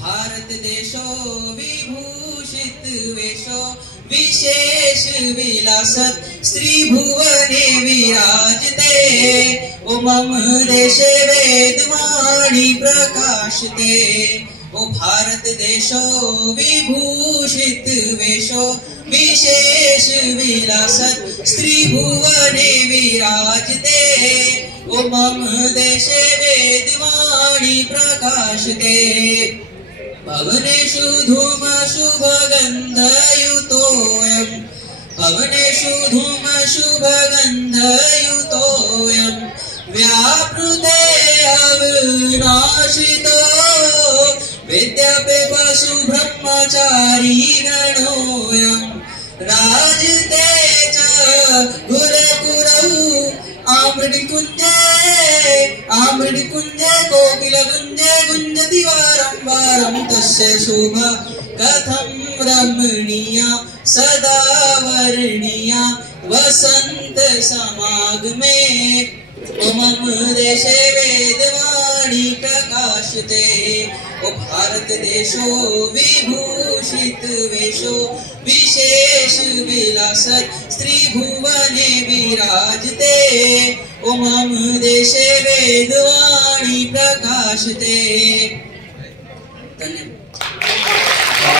भारत देशो विभूषित वेशो विशेष विलासत स्त्री भुवने विराजते। ओ मम देशे वेदवाणी प्रकाशते। ओ भारत देशो विभूषित वेशो विशेष विलासत स्त्री भुवने विराजते। ओ मम देशे वेदवाणी प्रकाशते। भवनेषु धूम शुभगन्धयुतोऽयं भवनेषु धूम शुभगन्धयुतोऽयं व्यापृते अविनाशितो विद्यापीठेषु ब्रह्मचारी गणोऽयं राजते च गुरुकुलौ आम्रकुञ्जे कोकिलकुञ्जे गुञ्जति वारं वारं तस्य शोभा कथं रमणीया सदा वर्णीया वसंत समागमे। ओ मम देशे वेदवाणी प्रकाशते। ओ भारत देशो विभूषित वेशो विशेष विलासत स्त्री भुवने विराजते। ओ मम देशे वेदवाणी प्रकाशते। धन्यवाद।